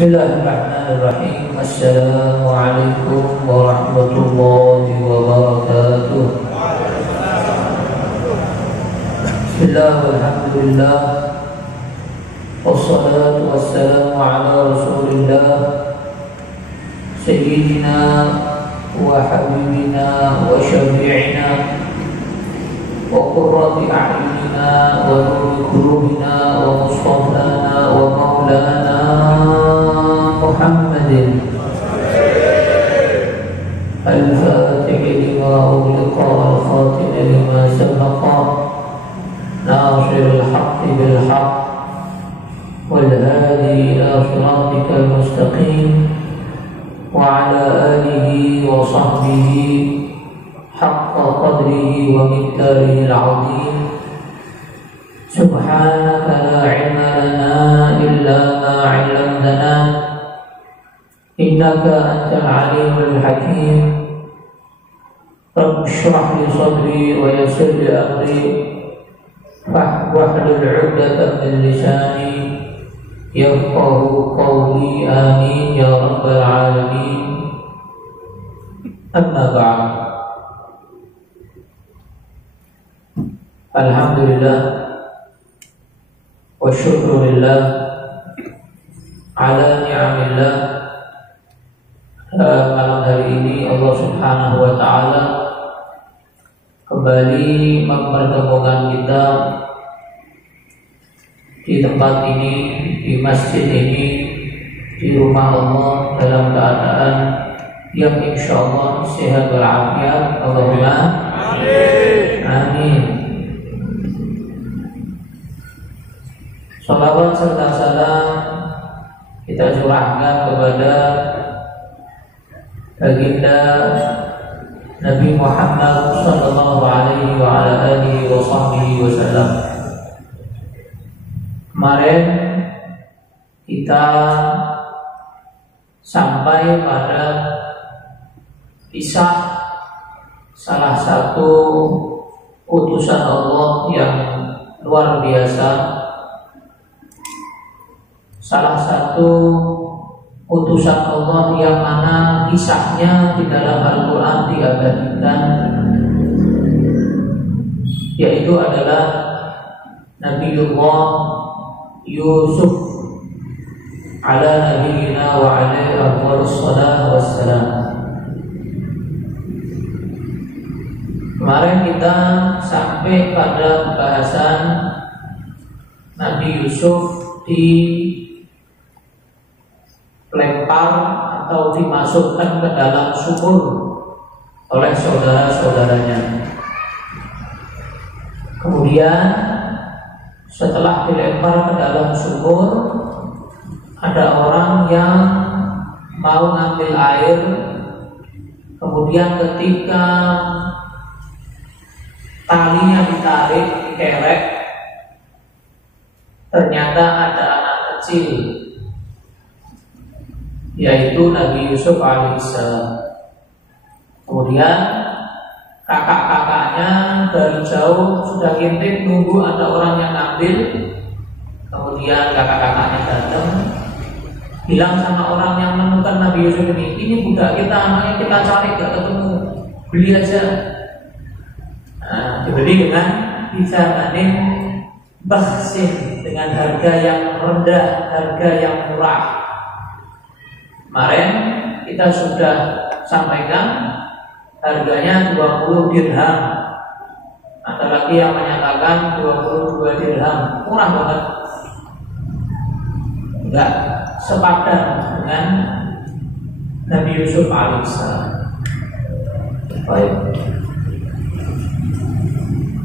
Bismillahirrahmanirrahim. Assalamualaikum warahmatullahi wabarakatuh. Bismillah walhamdulillah, wassalatu wassalamu ala rasulillah, sayyidina wa habibina wa syafi'ina wa qurrati a'yunina wa nuri qulubina wa mustafana wa maulana Muhammadin al-Fatih lima ughliqa wal-Khatim lima sabaqa nasiril haqqi bil haqq wal hadi ila siratikal mustaqim wa ala alihi wa sahbihi haqqa qadrihi wa miqdarihi al-'azim. Subhanaka la ilma lana illa ma 'allamtana innaka antal alimul hakim. Rabb shrah li sadri wa yassir li amri wahlul 'uqdatam min lisani yafqahu qawli. Amin ya rabbal alamin. Amma ba'd. Alhamdulillah wa syukurillah ala ni'amillah. Malam hari ini Allah Subhanahu wa ta'ala kembali mempertemukan kita di tempat ini, di masjid ini, di rumah Allah dalam keadaan yang insyaallah sehat walafiat. Allahumma amin. Amin. Salawat serta salam kita curahkan kepada baginda Nabi Muhammad sallallahu alaihi wa ala alihi wa sahbihi wasallam. Kemarin kita sampai pada kisah salah satu utusan Allah yang luar biasa, salah satu utusan Allah yang mana kisahnya di dalam Al-Quran diabadikan, yaitu adalah Nabiullah Yusuf ala nabiyina wa alaihi afdhalus salatu wassalam. Kemarin kita sampai pada pembahasan Nabi Yusuf dilempar atau dimasukkan ke dalam sumur oleh saudara-saudaranya. Kemudian setelah dilempar ke dalam sumur, ada orang yang mau ngambil air. Kemudian ketika talinya ditarik, dikerek, ternyata ada anak kecil, yaitu Nabi Yusuf alaihissalam. Kemudian kakak-kakaknya dari jauh sudah ngintip nunggu ada orang yang ngambil. Kemudian kakak-kakaknya datang, bilang sama orang yang menemukan Nabi Yusuf ini budak kita, anaknya kita cari gak ketemu, beli aja. Nah, dibeli dengan bisamanin bakhsin, dengan harga yang rendah, harga yang murah. Kemarin kita sudah sampaikan harganya 20 dirham. Ada lagi yang menyatakan 22 dirham, murah banget, enggak sepadan dengan Nabi Yusuf alaihissalam. Baik.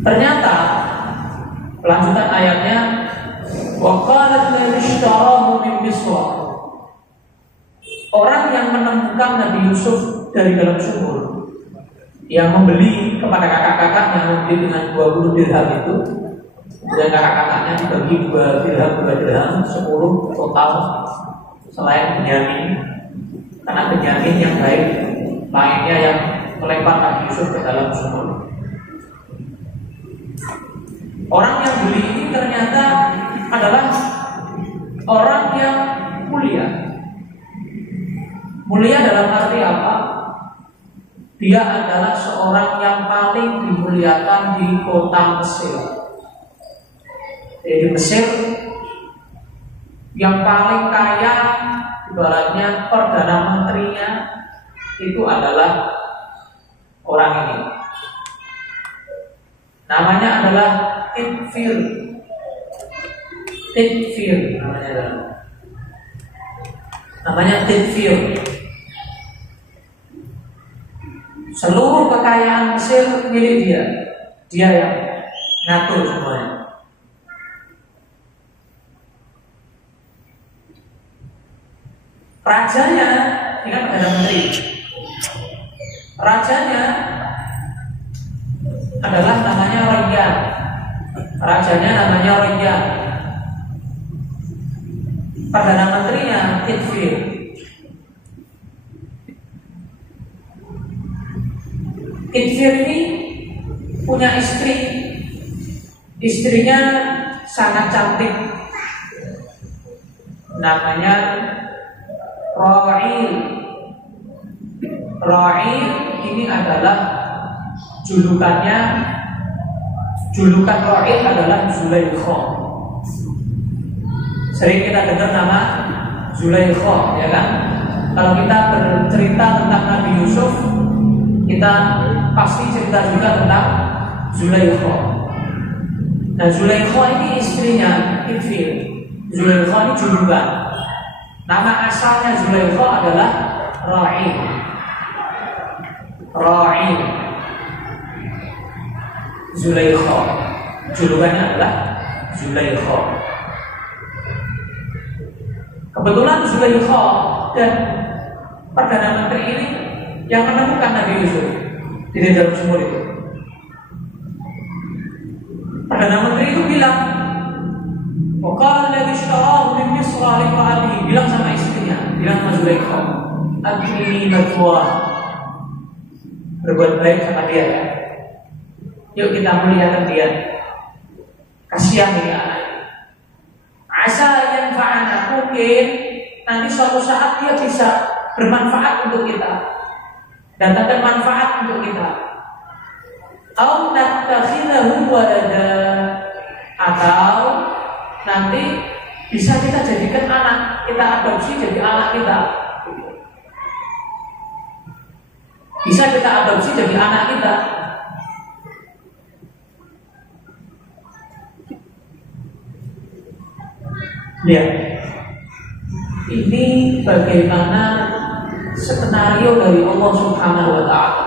Ternyata kelanjutan ayatnya, wa qalat man ishtarahu min Misr. Orang yang menemukan Nabi Yusuf dari dalam sumur, yang membeli kepada kakak-kakaknya, membeli dengan 20 dirham itu, dan kakak-kakaknya dibagi 2 dirham, 10 total, selain Benyamin, karena Benyamin yang baik, lainnya yang melempar Nabi Yusuf ke dalam sumur. Orang yang beli ini ternyata adalah orang yang mulia, Mulia dalam arti apa? Dia adalah seorang yang paling dimuliakan di kota Mesir. Jadi di Mesir yang paling kaya, ibaratnya perdana menterinya itu adalah orang ini. Namanya adalah Tidfir. Tidfir namanya Tidfir. Seluruh kekayaan Mesir milik dia. Dia yang ngatur semuanya. Rajanya, ini kan Perdana Menteri. Rajanya adalah namanya Rayyan. Rajanya namanya Rayyan. Perdana Menterinya Tidfir. Tidfir ini punya istri. Istrinya sangat cantik. Namanya Ra'il. Ra'il ini adalah julukan Ra'il adalah Zulaikha. Sering kita dengar nama Zulaikha, ya kan? Kalau kita bercerita tentang Nabi Yusuf, kita pasti cerita juga tentang Zulaikha. Nah, Zulaikha ini istrinya Tidfir. Zulaikha ini julukan. Nama asalnya Zulaikha adalah Ra'il. Ra'il. Zulaikha. Julukannya adalah Zulaikha. Kebetulan Zulaikha dan Perdana Menteri ini yang menemukan Nabi Yusuf di dalam sumur itu. Perdana Menteri itu bilang, "Waqala alladhi ishtarahu min Misra liqa'atihi," bilang sama istrinya, bilang sama Zulaikha, "Akhi matwa." Berbuat baik sama dia ya. Yuk kita muliakan dia. Kasihan ini anak. Asa yang fa'ana, mungkin nanti suatu saat dia bisa bermanfaat untuk kita, datangkan manfaat untuk kita. Au natakhilahu walada, atau nanti bisa kita jadikan anak, kita adopsi jadi anak kita. Bisa kita adopsi jadi anak kita. Lihat, ini bagaimana skenario dari Allah Subhanahu wa Ta'ala.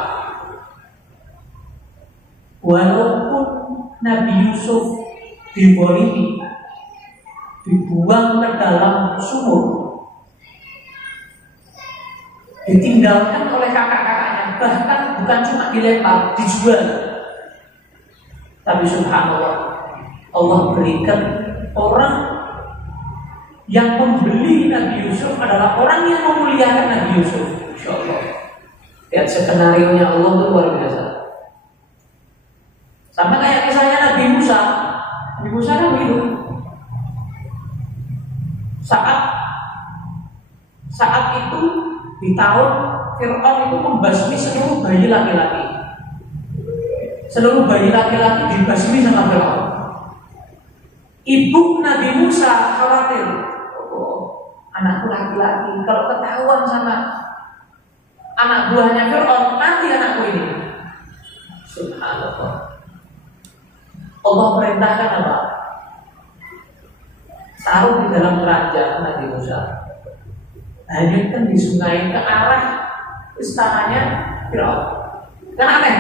Walaupun Nabi Yusuf dibolimi, dibuang ke dalam sumur, ditinggalkan oleh kakak-kakaknya, bahkan bukan cuma dilempar, dijual. Tapi subhanallah, Allah berikan orang yang membeli Nabi Yusuf adalah orang yang memuliakan Nabi Yusuf. Insya Allah. Lihat skenario-nya Allah itu luar biasa. Sama kayak misalnya Nabi Musa. Nabi Musa kan begitu. Saat itu di tahun Fir'aun itu membasmi seluruh bayi laki-laki. Seluruh bayi laki-laki dibasmi sama Fir'aun. Ibu Nabi Musa khawatir, anakku laki-laki, kalau ketahuan sama anak buahnya Fir'aun, mati anakku ini. Subhanallah. Allah perintahkan apa? Taruh di dalam keranjang Nabi Musa, hanyutkan di sungai ke arah istananya Fir'aun. Kan aneh?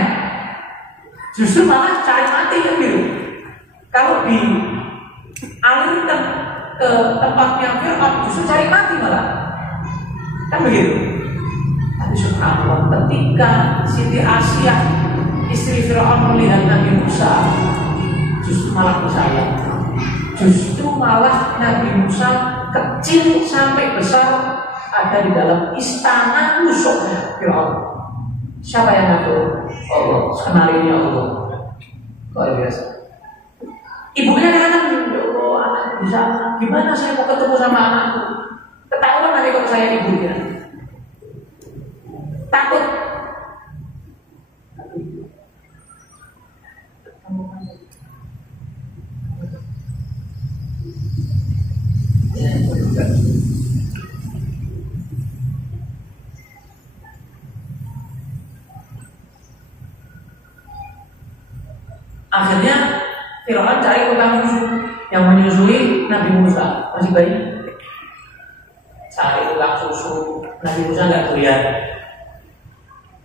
Justru malah cari mati kan gitu. Kalau dialirkan ke tempatnya Fir'aun, justru cari mati malah. Kan begitu. Tapi subhanallah, ketika Siti Asyah istri Fir'aun melihat Nabi Musa, justru malah percaya. Justru malah Nabi Musa kecil sampai besar ada di dalam istana musuhnya Fir'aun. Siapa yang ngatur? Allah. Skenario Allah. Luar biasa. Ibunya kan, ya Allah, anak bisa. Gimana saya mau ketemu sama anakku? Ketahuan nanti kalau saya ibunya. takut. Akhirnya Fir'aun cari tukang susu yang menyusui Nabi Musa, masih bayi. Cari tukang susu, Nabi Musa nggak doyan.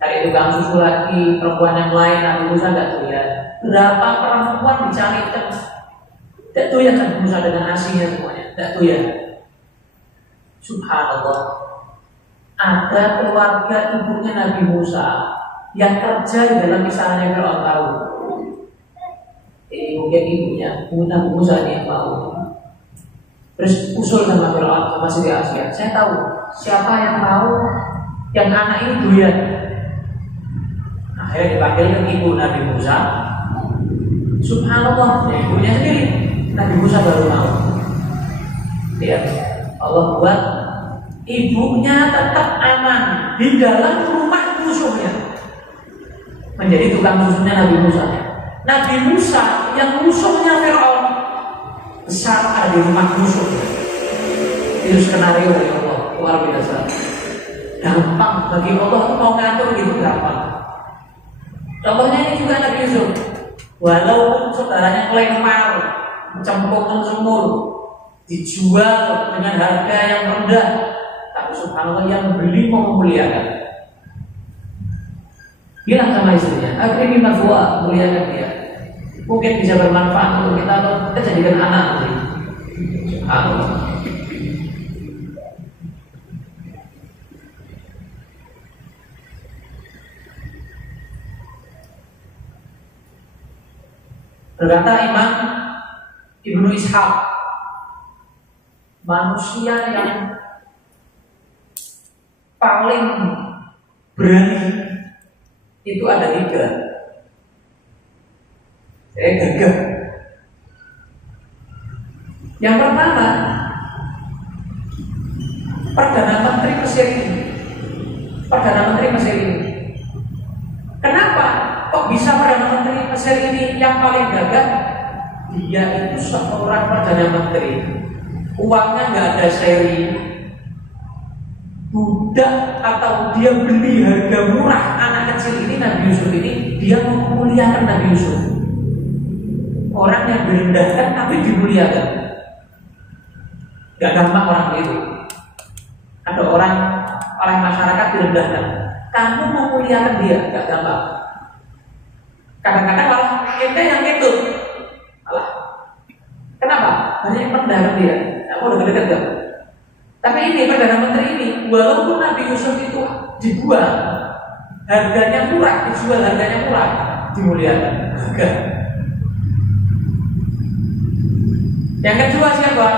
Cari tukang susu lagi, perempuan yang lain, Nabi Musa nggak doyan. Berapa perempuan dicari terus, tidak doyan Nabi Musa dengan asinya semuanya, tidak doyan. Subhanallah, ada keluarga ibunya Nabi Musa yang kerja di dalam istana Fir'aun tahu. Ini mungkin ibunya, Nabi Musa yang mau. Terus usul sama Fir'aun, sama Sri Asia. Saya tahu siapa yang mau yang anak ini doyan. Akhirnya dipanggil ke ibu Nabi Musa. Subhanallah, ya ibunya sendiri. Nabi Musa baru mau. Lihat, Allah buat ibunya tetap aman di dalam rumah musuhnya. Menjadi tukang susunya Nabi Musa. Nabi Musa yang musuhnya Fir'aun besar ada di rumah musuh. Itu skenario dari Allah, luar biasa. Gampang bagi Allah mau ngatur gitu gampang. Contohnya ini juga Nabi Yusuf. Walaupun saudaranya melempar, cempungkan semur, dijual dengan harga yang rendah, tapi subhanallah yang beli mau memuliakan. Bilang sama istrinya, akhirnya mafua, muliakan dia. Mungkin bisa bermanfaat untuk kita atau kita jadikan anak nanti. Subhanallah. Berkata Imam Ibnu Ishaq, manusia yang paling berani itu ada 3. Gagah. Yang pertama, Perdana Menteri Mesir ini. Perdana Menteri Mesir ini. Kenapa kok bisa Perdana Menteri Mesir ini yang paling gagah? Dia itu seorang Perdana Menteri. Uangnya nggak ada seri. Budak atau dia beli harga murah anak kecil ini, Nabi Yusuf ini, dia memuliakan Nabi Yusuf. Orang yang direndahkan tapi dimuliakan. Gak gampang orang itu. Ada orang oleh masyarakat direndahkan, kamu memuliakan dia, gak gampang. Kadang-kadang malah ente yang itu malah. Kenapa? Banyak yang merendahkan dia. Kamu udah deket gak? Tapi ini Perdana Menteri ini, walaupun Nabi Yusuf itu dibuang, harganya murah, dijual harganya murah, dimuliakan. Enggak. Yang kedua siapa?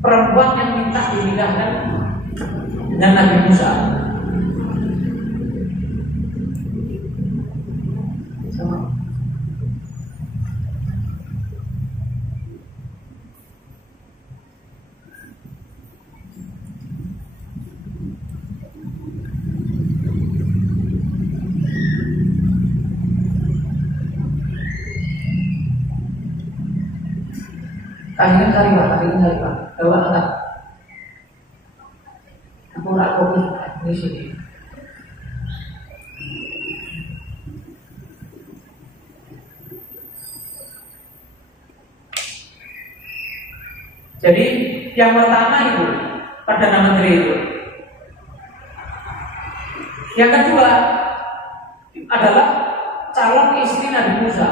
Perempuan yang minta dinikahkan dengan Nabi Musa. Sama. Kalian kalimah, bawa alat. Aku nak kopi di sini. Jadi yang pertama itu Perdana Menteri itu. Yang kedua adalah calon istri Nabi Musa.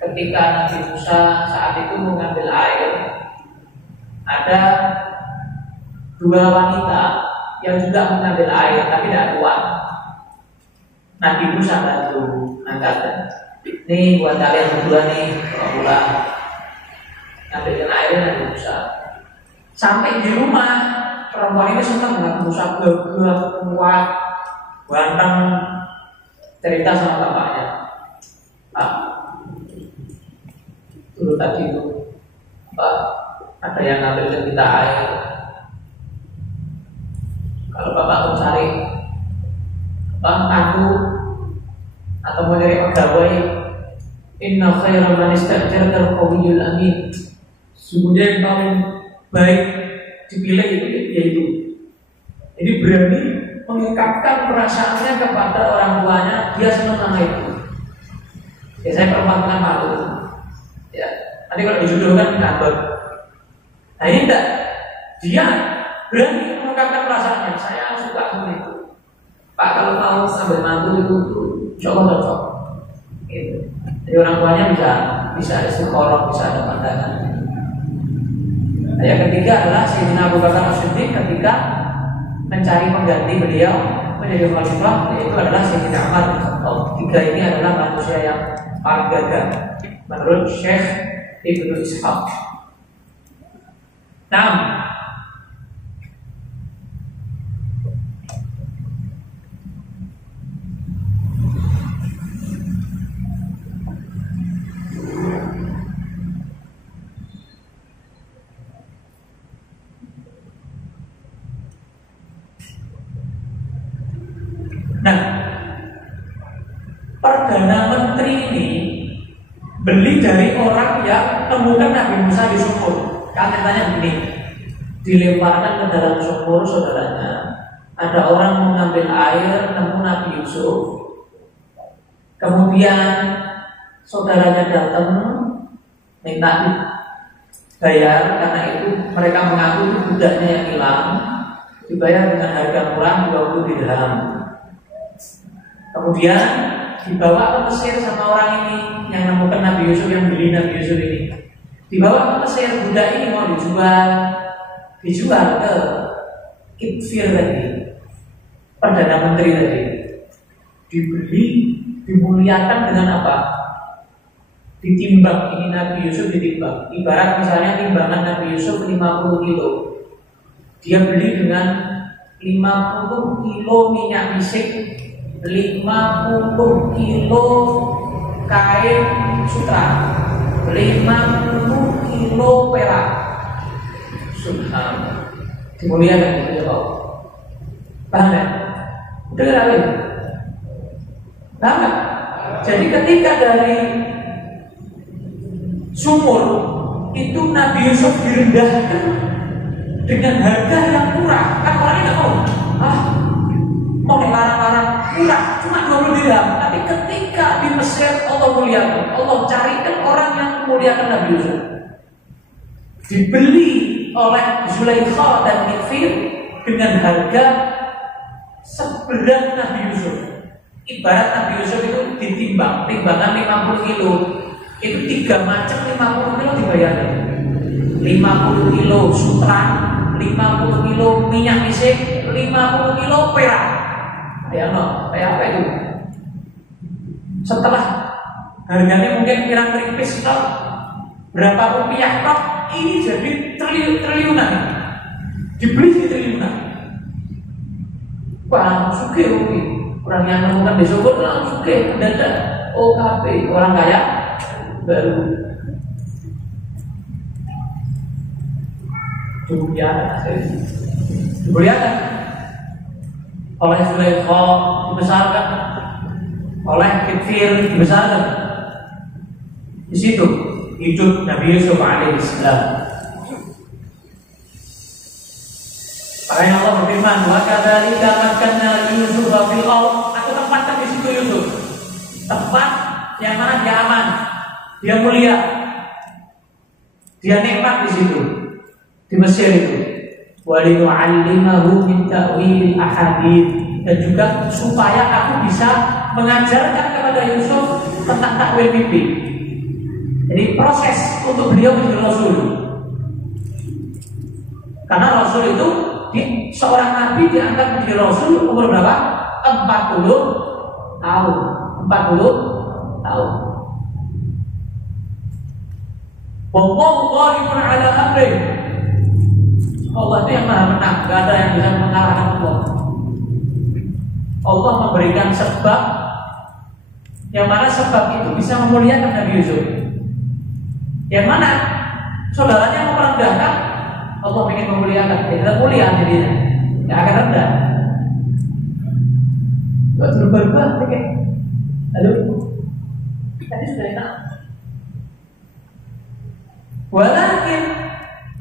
Ketika Nabi Musa saat itu mengambil air, ada 2 wanita yang juga mengambil air tapi tidak kuat. Nabi Musa bantu angkat. Nih buat kalian berdua nih, pulang ngambilkan air Nabi Musa. Sampai di rumah perempuan ini senang Nabi Musa gagah, kuat, ganteng. Cerita sama bapaknya, Pak, dulu tadi itu Pak, ada ada yang ngambil ke kita air. Kalau bapak mau cari mantu atau mau cari pegawai, inna khairal man ista'jarta al-qawiyyul amin. Sungguhnya yang paling baik dipilih itu yaitu, jadi berani mengungkapkan perasaannya kepada orang tuanya, dia senang sama itu. Ya saya perempuan malu. Ya, nanti kalau dijodohkan ngambek. Nah ini enggak, dia berani mengungkapkan perasaannya. Saya suka sama itu. Pak kalau mau ambil mantu itu coba cocok. Gitu. Jadi orang tuanya bisa istiqoroh, bisa ada pandangan. Nah, yang ketiga adalah Sayyidina Abu Bakar As-Siddiq ketika mencari pengganti beliau menjadi khalifah, yaitu adalah Sayyidina Umar bin Khattab. Tiga ini adalah manusia yang paling gagah menurut Syekh Ibnu Ishaq. Nah, Perdana Menteri ini beli dari orang yang temukan Nabi Musa di sumur. Kan ceritanya begini, dilemparkan ke dalam sumur saudaranya. Ada orang mengambil air, nemu Nabi Yusuf. Kemudian saudaranya datang minta dibayar, karena itu mereka mengaku budaknya yang hilang, dibayar dengan harga murah 20 dirham. Kemudian dibawa ke Mesir sama orang ini yang menemukan Nabi Yusuf, yang beli Nabi Yusuf ini. Dibawa ke Mesir, budak ini mau dijual ke Kitfir tadi, Perdana Menteri tadi. Dibeli, dimuliakan dengan apa? Ditimbang, ini Nabi Yusuf ditimbang. Ibarat misalnya timbangan Nabi Yusuf 50 kilo. Dia beli dengan 50 kilo minyak misik, 50 kilo kain sutra, 50 kilo perak. Subhanallah. Dimuliakan gitu ya Pak. Paham ya? Udah kali. Paham? Jadi ketika dari sumur itu Nabi Yusuf direndahkan dengan harga yang murah, kan orang tidak mau larang-larang murah, cuma 20 dirham. Tapi ketika di Mesir Allah muliakan, Allah carikan orang yang memuliakan Nabi Yusuf, dibeli oleh Zulaikha dan Kitfir dengan harga seberat Nabi Yusuf. Ibarat Nabi Yusuf itu ditimbang, timbangan 50 kilo, itu 3 macam 50 kilo dibayarkan. 50 kilo sutra, 50 kilo minyak misik, 50 kilo perak. Ya no, kayak apa itu? Setelah harganya mungkin pirang ripis toh, berapa rupiah toh, ini jadi triliunan. Dibeli di triliunan. Wah, suke rupi. Orang yang menemukan di sumur langsung suke, mendadak OKP, orang kaya baru. Dimuliakan oleh Zulaikha, dibesarkan oleh Kitfir, dibesarkan. Di situ hidup Nabi Yusuf alaihissalam. Makanya Allah berfirman, wa kadzalika makkanna Yusuf fil ardh. Aku tempatkan di situ Yusuf, tempat yang mana dia aman, dia mulia, dia nikmat di situ, di Mesir itu. Wa linu'allimahu min ta'wil ahadits, dan juga supaya aku bisa mengajarkan kepada Yusuf tentang takwil mimpi. Jadi proses untuk beliau menjadi rasul. Karena rasul itu seorang nabi diangkat menjadi rasul umur berapa? 40 tahun. 40 tahun. Wallahu ghalibun ala amri. Allah itu yang maha menang, tidak ada yang bisa mengalahkan Allah. Allah memberikan sebab, yang mana sebab itu bisa memuliakan Nabi Yusuf. Yang mana saudaranya merendahkan, Allah ingin memuliakan, ya tetap mulia dirinya, nggak akan rendah. Gak berubah-ubah, oke. Lalu tadi sudah enak.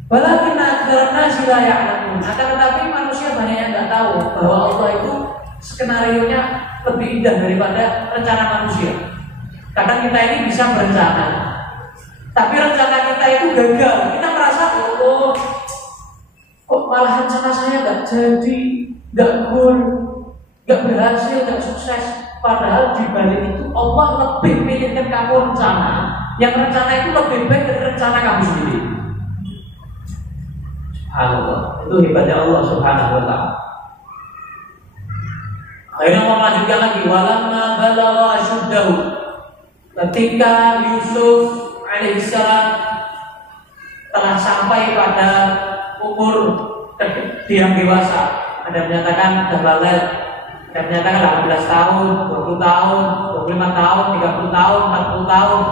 Walakin aktsarun nasi la ya'lamun. Akan tetapi manusia banyak yang nggak tahu bahwa Allah itu skenario-nya lebih indah daripada rencana manusia. Kadang kita ini bisa berencana, tapi rencana kita itu gagal. Kita merasa kok malah rencana saya nggak jadi, nggak goal, nggak berhasil, nggak sukses. Padahal di balik itu Allah lebih menginginkan kamu rencana. Yang rencana itu lebih baik dari rencana kamu sendiri. Subhanallah, itu hebatnya Allah Subhanahu wa ta'ala. Akhirnya mau lanjutkan lagi, walamma balagha asyuddahu. Ketika Yusuf alaihissalam telah sampai pada umur yang dewasa, ada menyatakan sudah balik, ada menyatakan 18 tahun, 20 tahun, 25 tahun, 30 tahun, 40 tahun.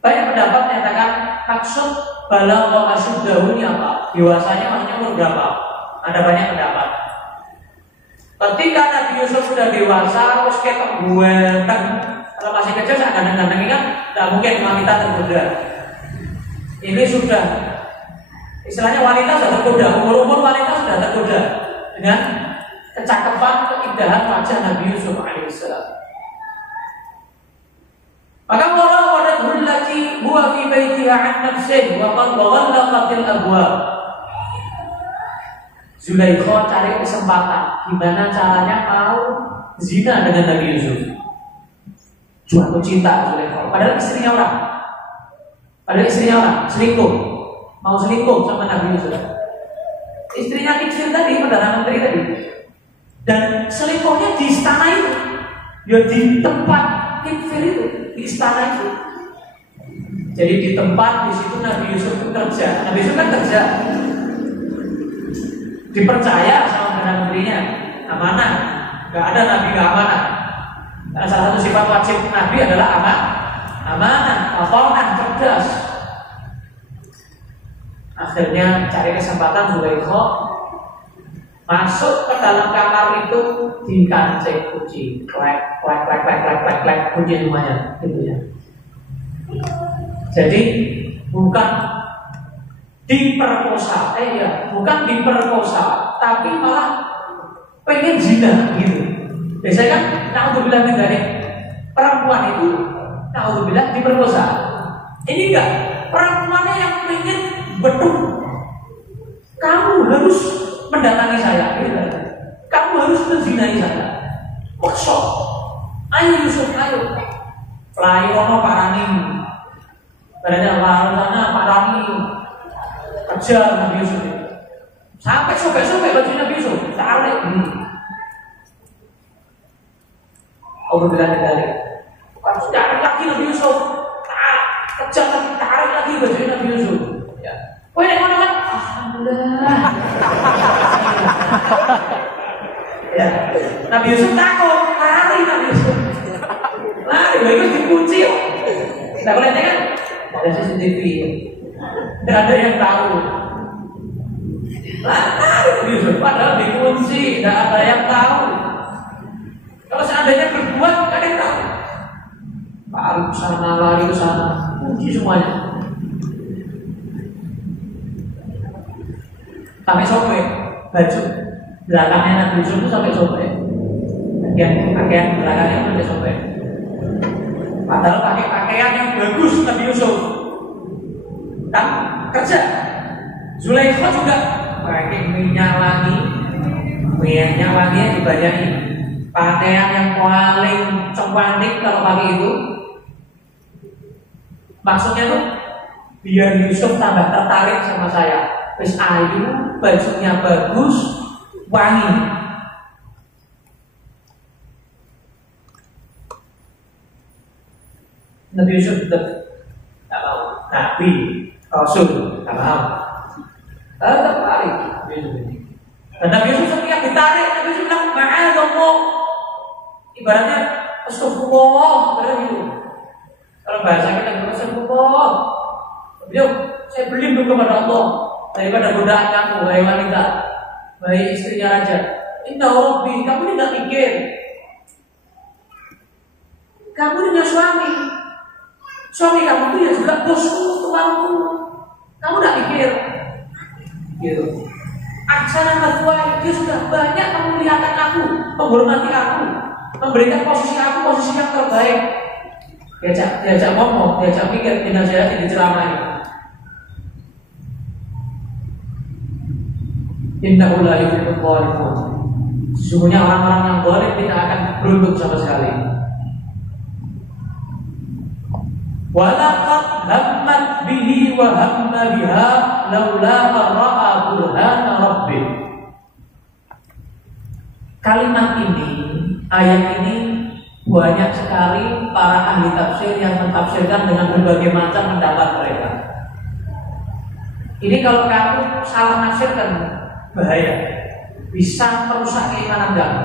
Banyak pendapat menyatakan maksud balagha asyuddahu ini apa? Dewasanya maksudnya umur berapa? Ada banyak pendapat. Ketika Nabi Yusuf sudah dewasa, terus kayak kebuatan. Kalau masih kecil, saya kadang-kadang kan tidak mungkin wanita tergoda. Ini sudah, istilahnya wanita sudah tergoda. Umur-umur wanita sudah tergoda dengan kecakapan, keindahan wajah Nabi Yusuf alaihissalam. Maka Allah wadadhul lati huwa fi baitiha an nafsihi wa qad ghallaqatil abwab. Zulaikha cari kesempatan gimana caranya mau zina dengan Nabi Yusuf. Jatuh cinta Zulaikha, padahal istrinya orang, selingkuh, mau selingkuh sama Nabi Yusuf. Istrinya kecil tadi, Perdana Menteri tadi, dan selingkuhnya di istana itu, ya di tempat kifir itu, di istana itu. Jadi di tempat di situ Nabi Yusuf kerja. Nabi Yusuf kan kerja, dipercaya sama Perdana Menterinya, amanah. Gak ada Nabi gak amanah. Karena salah satu sifat wajib Nabi adalah amanah, cerdas. Akhirnya cari kesempatan Zulaikha masuk ke dalam kamar itu, dikancing kunci, klek, kunci semuanya, gitu ya. Jadi bukan diperkosa, tapi malah pengen zina gitu. Biasanya kan, na'udzubillah min dzalik, perempuan itu na'udzubillah diperkosa. Ini enggak, perempuannya yang pengen betul. Kamu harus mendatangi saya, gitu. Kamu harus menzinai saya. Maksa. Ayo Yusuf, ayo. Pelayu ono parani. Padahal lawan sana parani. Kejar Nabi Yusuf. Sampai sobek-sobek baju Nabi Yusuf, tarik ini. Allah bilang dari, bukan sudah lagi Nabi Yusuf, kejar lagi, tarik lagi baju Nabi Yusuf. Ya, kau yang mana kan? Alhamdulillah. Ya, Nabi Yusuf takut, lari Nabi Yusuf, lari, bagus dikunci. Kita lihatnya kan, ada CCTV, tidak ada yang tahu. Lari Nabi Yusuf, padahal dikunci, tidak ada yang tahu. Kalau seandainya berbuat, tidak ada yang tahu. Lari ke sana, kunci semuanya. Sampai sobek baju belakangnya Nabi Yusuf itu sampai sobek. Pakaian belakangnya sampai sobek. Padahal pakai pakaian yang bagus Nabi Yusuf. Kan kerja. Zulaikha juga pakai minyak wanginya dibayani. Pakaian yang paling cantik kalau pakai itu. Maksudnya tuh biar Yusuf tambah tertarik sama saya. Wis ayu, bajunya bagus, wangi. Nabi Yusuf tetap tak mau. Nabi, Rasul tak mau. Tertarik Nabi Yusuf ini. Dan Nabi Yusuf setiap ditarik, Nabi Yusuf bilang ma'adzallah. Ibaratnya astagfirullah, begitu. Kalau bahasa kita astagfirullah. Beliau saya berlindung kepada Allah daripada godaan kamu, wahai wanita, wahai istrinya raja. Inna Rabbi, kamu tidak mikir. Kamu punya suami. Suami kamu itu ya juga bosku, tuanku. Kamu tidak mikir. Gitu. Aksana matwai, dia sudah banyak memuliakan aku, menghormati aku, memberikan posisi aku posisi yang terbaik. Diajak ngomong, diajak mikir, dinasihati, diceramahi. Innahu la yuhibbul zalimin. Sesungguhnya orang-orang yang zalim tidak akan beruntung sama sekali. Walaqad hammat bihi wa hamma biha laula ra'a burhana rabbih. Kalimat ini, ayat ini banyak sekali para ahli tafsir yang mentafsirkan dengan berbagai macam pendapat mereka. Ini kalau kamu salah nafsirkan bahaya, bisa merusak keimanan kamu.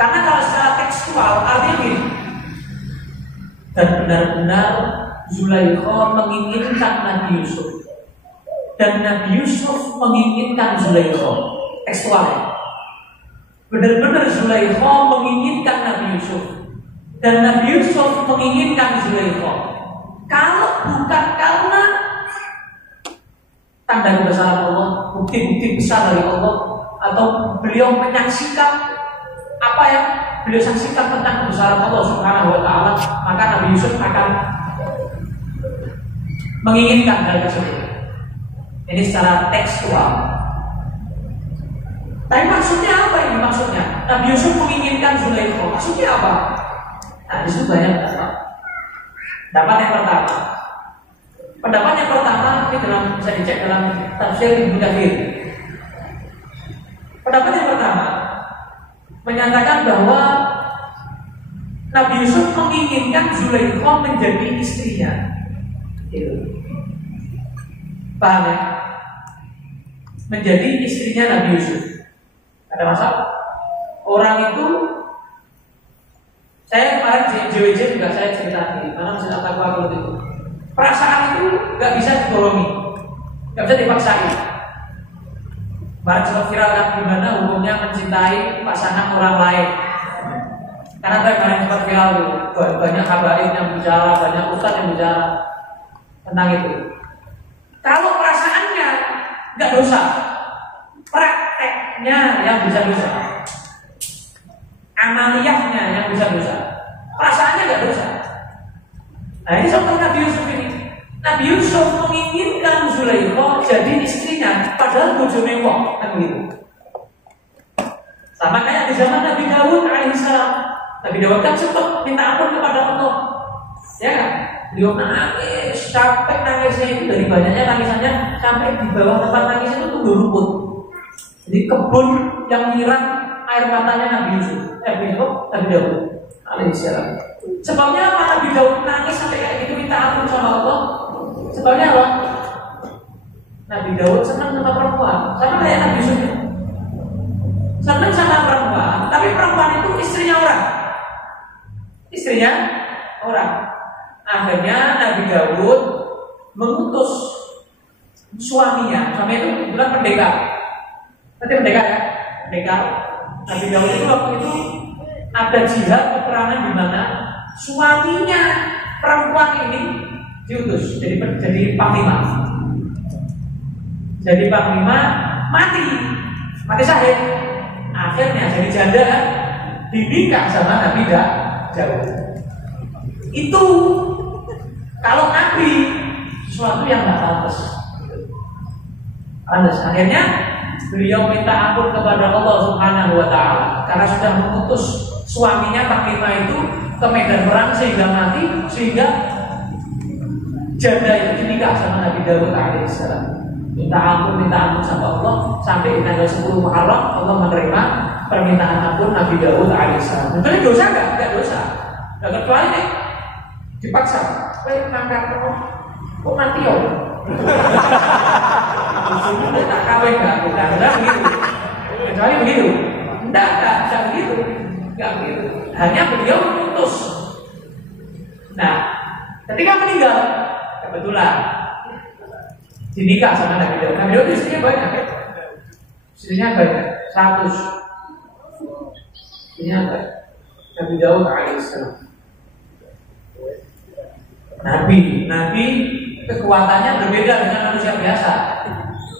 Karena kalau secara tekstual artinya gini, dan benar-benar Zulaikha menginginkan Nabi Yusuf dan Nabi Yusuf menginginkan Zulaikha. Tekstualnya benar-benar Zulaikha menginginkan Nabi Yusuf dan Nabi Yusuf menginginkan Zulaikha. Kalau bukan karena tanda kebesaran Allah, bukti-bukti besar dari Allah, atau beliau menyaksikan apa yang beliau saksikan tentang kebesaran Allah Subhanahu wa Ta'ala, maka Nabi Yusuf akan menginginkan hal tersebut. Ini secara tekstual. Tapi maksudnya apa ini? Maksudnya Nabi Yusuf menginginkan Zulaikha. Maksudnya apa? Nah, di situ banyak pendapat yang pertama. Pendapat yang pertama ini bisa dicek dalam tafsir Ibnu Katsir. Pendapat yang pertama menyatakan bahwa Nabi Yusuf menginginkan Zulaikha menjadi istrinya. Itu. Paham ya? Menjadi istrinya Nabi Yusuf. Ada masalah? Orang itu, saya kemarin di JWJ juga saya cerita di mana masih tak tahu itu. Perasaan itu nggak bisa dibohongi, nggak bisa dipaksain. Bahan sempat viral kan gimana hukumnya mencintai pasangan orang lain. Karena saya kemarin sempat viral tuh, banyak habaib yang bicara, banyak ustadz yang bicara tentang itu. Kalau perasaannya nggak dosa, prakteknya yang bisa dosa, amaliyahnya yang bisa dosa, perasaannya nggak dosa. Nah ini seperti Nabi Yusuf ini. Nabi Yusuf menginginkan Zulaikha jadi istrinya, padahal bojone wong, kan begitu. Sama kayak di zaman Nabi Dawud alaihissalam. Nabi Dawud kan sempat minta ampun kepada Allah, ya kan? Beliau nangis, sampai nangisnya itu dari banyaknya nangisannya sampai di bawah tempat nangis itu tumbuh rumput. Jadi kebun yang nyiram air matanya Nabi Yusuf, Nabi Dawud alaihissalam. Sebabnya apa Nabi Daud nangis sampai kayak gitu minta ampun sama Allah? Sebabnya apa? Nabi Daud senang sama perempuan, sama kayak Nabi Yusuf. Senang sama perempuan, tapi perempuan itu istrinya orang. Istrinya orang. Akhirnya Nabi Daud mengutus suaminya. Suaminya itu kebetulan pendekar. Nanti pendekar ya, pendekar. Nabi Daud itu waktu itu ada jihad peperangan di mana suaminya perempuan ini diutus jadi panglima. Jadi panglima mati syahid. Akhirnya jadi janda kan, dinikah sama Nabi Daud. Itu kalau Nabi sesuatu yang nggak pantas. Akhirnya beliau minta ampun kepada Allah Subhanahu wa Ta'ala karena sudah mengutus suaminya panglima itu ke medan perang sehingga mati, sehingga janda itu dinikah sama Nabi Daud alaihissalam. Minta ampun sama Allah sampai di tanggal 10 Muharram Allah menerima permintaan ampun Nabi Daud alaihissalam. Itu dosa enggak dosa. Enggak kecuali nih dipaksa. Kowe mangkat kok mati yo. Sudah tak kawin enggak begitu. Kecuali begitu. Enggak begitu. Enggak begitu. Hanya beliau memutus. Nah, ketika meninggal kebetulan dinikah sama Nabi Daud. Nabi Daud istrinya banyak, istrinya banyak, 100. Istrinya banyak. Nabi Daud alaihissalam. Nabi kekuatannya berbeda dengan manusia biasa.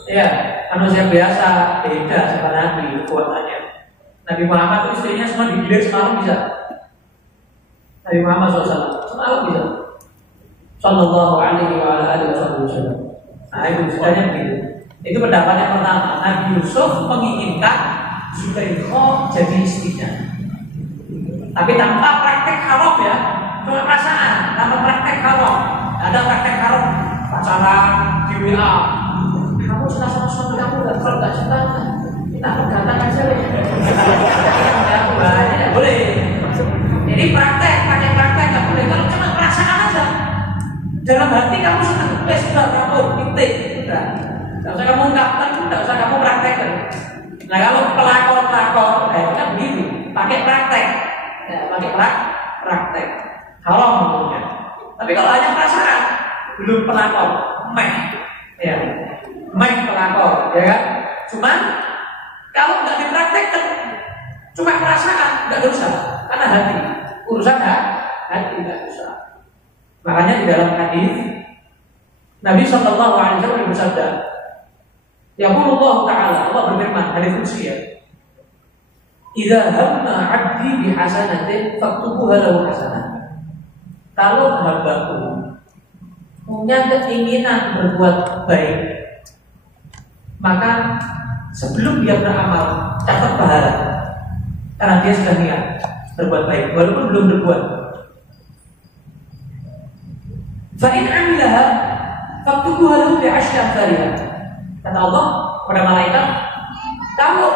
Ya, manusia biasa beda sama Nabi kekuatannya. Nabi Muhammad itu istrinya semua digilir semalam bisa. Nabi Muhammad SAW semalam bisa. Sallallahu alaihi wa alihi wasallam. Nah itu ceritanya begitu. Itu pendapat yang pertama. Nabi Yusuf menginginkan Zulaikha jadi istrinya, tapi tanpa praktek haram ya, cuma perasaan, tanpa praktek haram. Ada praktek haram, pacaran di WA. Kamu suka sama suami kamu kalau nggak suka, kita berdatang aja deh. Ya boleh. Jadi praktek, pakai praktek nggak boleh. Kalau cuma perasaan aja, dalam hati kamu sudah kamu titik, sudah. Nggak usah kamu ungkapkan, nggak usah kamu praktekkan. Nah kalau pelakor, itu kan begitu, pakai praktek, ya, pakai praktek, haram hukumnya. Tapi kalau hanya perasaan, belum pelakor, ya, pelakor, ya kan? Cuman kalau nggak dipraktekkan, cuma perasaan, nggak dosa, karena hati, urusan hati nggak dosa. Makanya di dalam hadis Nabi Shallallahu Alaihi Wasallam bersabda, Yaqulullah Ta'ala, Allah berfirman, hadis qudsi ya, idza hamma 'abdi bihasanatin faktubuha lahu hasanah. Kalau hambaku punya keinginan berbuat baik, maka sebelum dia beramal catat pahala, karena dia sudah niat berbuat baik walaupun belum berbuat. Fa in 'amilaha faktubuha lahu bi 'ashri amsalha. Kata Allah kepada malaikat, kalau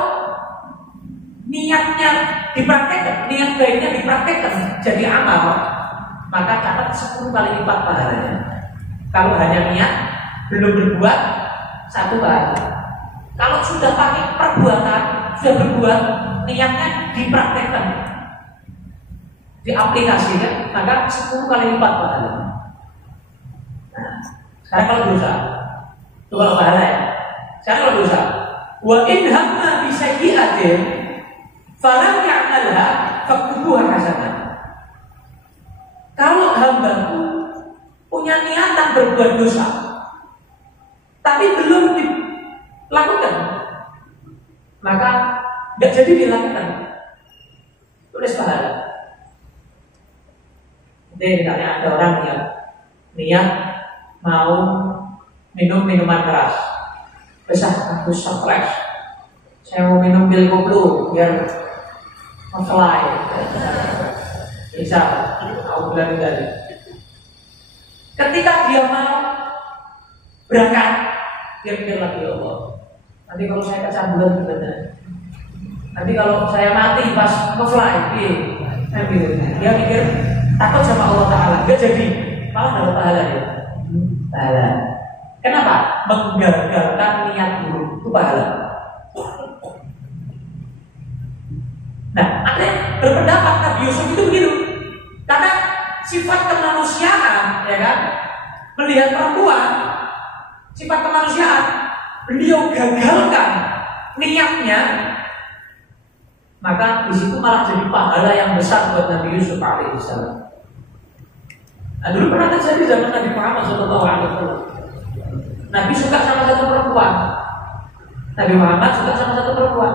niatnya dipraktekkan, niat baiknya dipraktekkan jadi amal, maka catat 10 kali lipat pahalanya. Kalau hanya niat belum berbuat, 1 pahala. Kalau sudah pakai perbuatan, sudah berbuat, niatnya dipraktekkan, diaplikasikan, maka 10 kali lipat pahalanya. Nah, sekarang kalau dosa, itu kalau pahala ya. Sekarang kalau dosa, wa in hamma bi sayyi'atin falam ya'malha faktubuha hasanah. Kalau hambaku punya niatan berbuat dosa, tapi belum dilakukan, maka nggak jadi dilakukan, tulis pahala. Jadi misalnya ada orang yang niat mau minum minuman keras, aku stres, saya mau minum pil koplo biar nge-fly, bisa, aku bilang tadi. Ketika dia mau berangkat, dia pikir lagi, ya Allah, nanti kalau saya kecanduan gimana? Nanti kalau saya mati pas nge-fly, dia mikir takut sama Allah Ta'ala, gak jadi, malah dapat pahala dia. Pahala. Kenapa? Menggagalkan niat buruk itu pahala. Nah, ada yang berpendapat Nabi Yusuf itu begitu, karena sifat kemanusiaan, ya kan, melihat perempuan, sifat kemanusiaan, beliau gagalkan niatnya, maka di situ malah jadi pahala yang besar buat Nabi Yusuf alaihissalam. Nah, dulu pernah terjadi zaman Nabi Muhammad SAW. Nabi suka sama satu perempuan, Nabi Muhammad suka sama satu perempuan,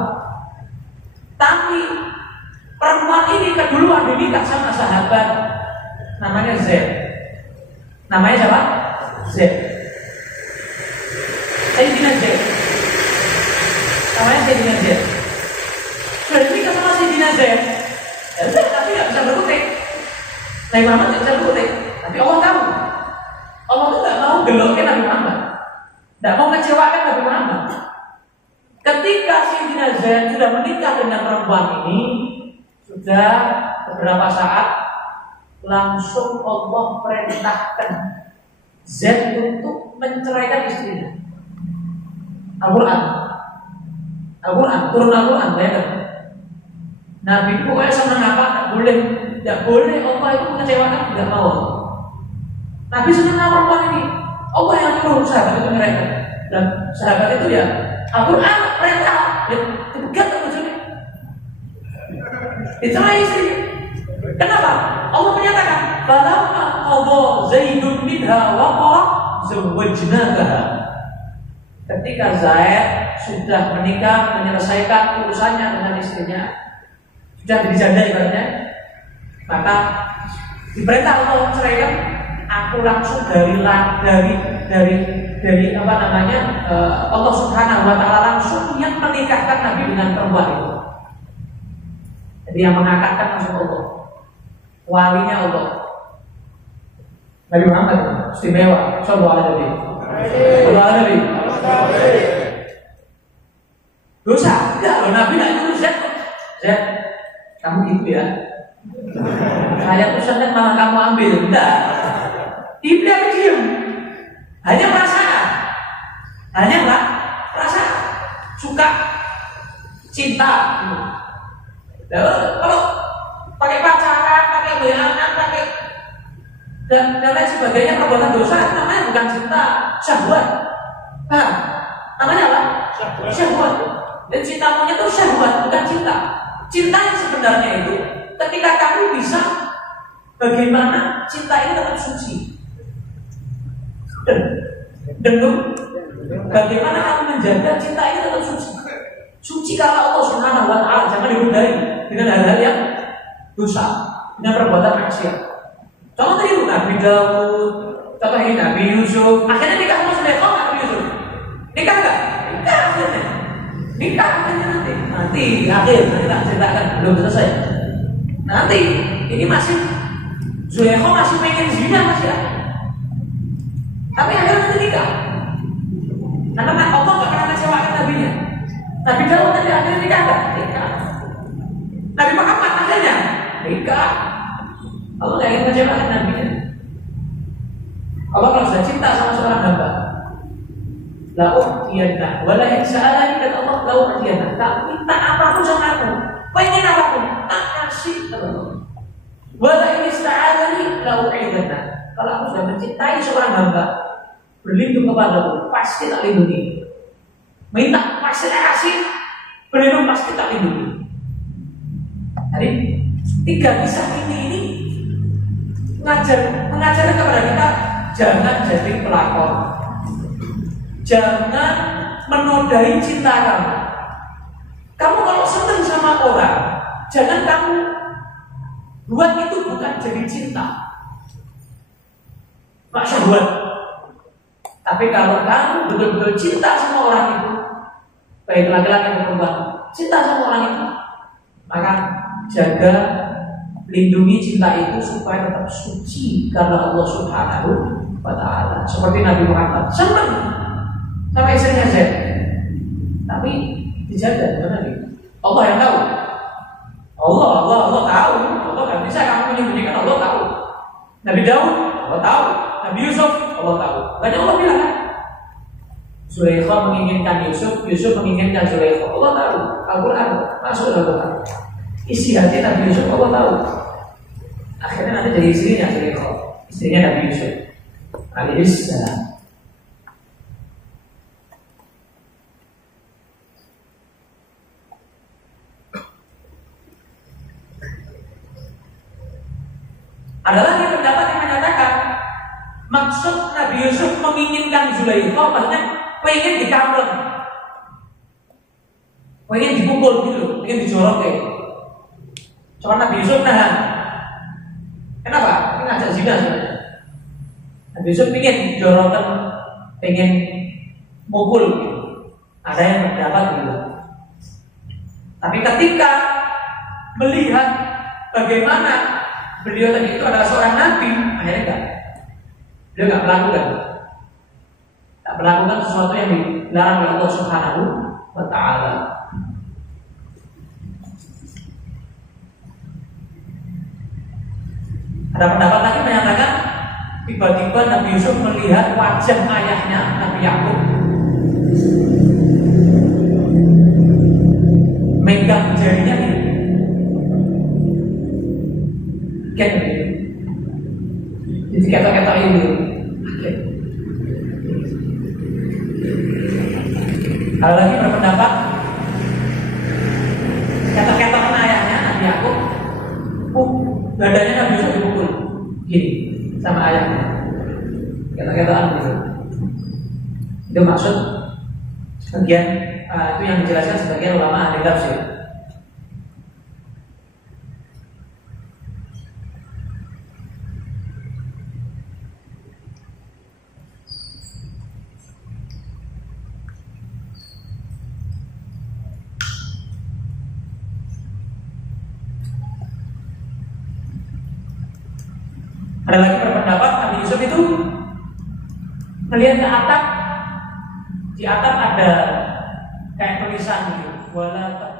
tapi perempuan ini keduluan dinikah sama sahabat namanya Zaid. Namanya siapa? Zaid. Sayyidina Zaid. Namanya Sayyidina Zaid. Sudah dinikah sama Sayyidina Zaid, ya udah, tapi nggak bisa berkutik. Nabi Muhammad nggak bisa berkutik, tapi Allah tahu. Allah tuh nggak mau gelokin Nabi Muhammad, nggak mau mengecewakan Nabi Muhammad. Ketika Sayyidina Zaid sudah menikah dengan perempuan ini, sudah beberapa saat, langsung Allah perintahkan Zaid untuk menceraikan istrinya. Al-Quran, turun Al-Quran, ya. Nabi itu pokoknya senang apa? Nggak boleh Allah itu mengecewakan, nggak mau. Nabi senang sama perempuan ini. Allah yang nyuruh sahabat itu mereka. Dan sahabat itu ya Al-Quran perintah. Kebegat maksudnya. Dicerai istri. Kenapa? Allah menyatakan, "Falamma qadha Zaidun minha waqara zawwajnakaha." Ketika Zaid sudah menikah, menyelesaikan urusannya dengan istrinya, sudah dijanda ibaratnya, maka diperintah Allah ceraikan. Aku langsung dari apa namanya Allah Subhanahu Wa Taala langsung yang menikahkan Nabi dengan perempuan itu. Jadi yang mengangkatkan langsung Allah, walinya Allah. Nabi Muhammad istimewa. Sallallahu alaihi wasallam. Dosa enggak loh, Nabi enggak nyuruh Z, kamu gitu ya. Saya pesankan malah kamu ambil, enggak. Dia diam, hanya perasaan, suka, cinta. Kalau pakai pacaran, pakai goyangan, pakai dan lain sebagainya perbuatan dosa, namanya bukan cinta, syahwat. Nah, namanya apa? Syahwat. Dan cinta monyet itu syahwat, bukan cinta. Cinta yang sebenarnya itu ketika kamu bisa bagaimana cinta ini tetap suci. Dan bagaimana kamu menjaga cinta ini tetap suci. Suci karena Allah Subhanahu Wa Taala, jangan dihindari dengan hal-hal yang dosa, dengan perbuatan maksiat. Contoh tadi Nabi Daud, contoh ini Nabi Yusuf. Akhirnya nikah sama Zulaikha, Nabi Yusuf. Nikah enggak? Nikah akhirnya. Nikah akhirnya nanti akhir nanti tak ceritakan, belum selesai. Nanti ini masih Zulaikha masih pengen zina masih ada. Tapi akhirnya nanti nikah. Karena Allah nggak pernah mengecewakan nabinya. Nabi Daud tadi akhirnya nikah nggak? Nikah. Nabi Muhammad akhirnya nikah. Allah nggak ingin mengecewakan nabinya. Allah kalau sudah cinta sama seorang hamba, la uhtiyana, wala insa'alani, dan Allah la uhtiyana. Tak minta apapun sama aku, pengen apapun, tak kasih Allah. Wala insa'alani, la uhtiyana. Kalau aku sudah mencintai seorang hamba, berlindung kepadaku, pasti tak lindungi. Minta pasti tak kasih, berlindung pasti tak lindungi. Jadi 3 kisah ini mengajarkan kepada kita, jangan jadi pelakor, jangan menodai cinta kamu. Kamu kalau senang sama orang, jangan kamu buat itu bukan jadi cinta, mak syahwat. Tapi kalau kamu betul-betul cinta sama orang itu, baik laki-laki atau perempuan, cinta sama orang itu, maka jaga, lindungi cinta itu supaya tetap suci karena Allah Subhanahu Wa Taala. Seperti Nabi Muhammad senang sama istrinya Z, tapi dijaga gimana nih? Allah yang tahu. Allah tahu. Allah nggak bisa kamu menyembunyikan. Allah tahu. Nabi Daud Allah tahu. Nabi Yusuf Allah tahu. Banyak Allah bilang kan, Zulaikha menginginkan Yusuf, Yusuf menginginkan Zulaikha. Allah tahu. Al-Quran masuk Al-Quran. Isi hati Nabi Yusuf Allah tahu. Akhirnya nanti jadi istrinya Zulaikha, istrinya Nabi Yusuf alaihissalam. Ada lagi pendapat yang menyatakan maksud Nabi Yusuf menginginkan Zulaikha, maksudnya pengen dikampleng, pengen dipukul gitu, pengen dijoroke. Cuma Nabi Yusuf nahan. Kenapa? Ini ngajak zina sebenarnya. Nabi Yusuf pengen jorokan, pengen mukul gitu. Ada yang pendapat gitu. Tapi ketika melihat bagaimana beliau tadi itu adalah seorang nabi, akhirnya enggak. Beliau enggak melakukan sesuatu yang dilarang oleh Allah Subhanahu Wa Taala. Ada pendapat lagi menyatakan tiba-tiba Nabi Yusuf melihat wajah ayahnya Nabi Yakub megang jarinya ini. Jadi ketok-ketok itu. Ada lagi berpendapat ketok-ketokan ayahnya Nabi Yakub, badannya Nabi Yusuf dipukul gini sama ayahnya. Ketok-ketokan gitu. Itu maksud bagian itu yang dijelaskan sebagian ulama ahli tafsir. Ada lagi berpendapat Nabi Yusuf itu melihat ke atap, di atap ada kayak tulisan gitu, wala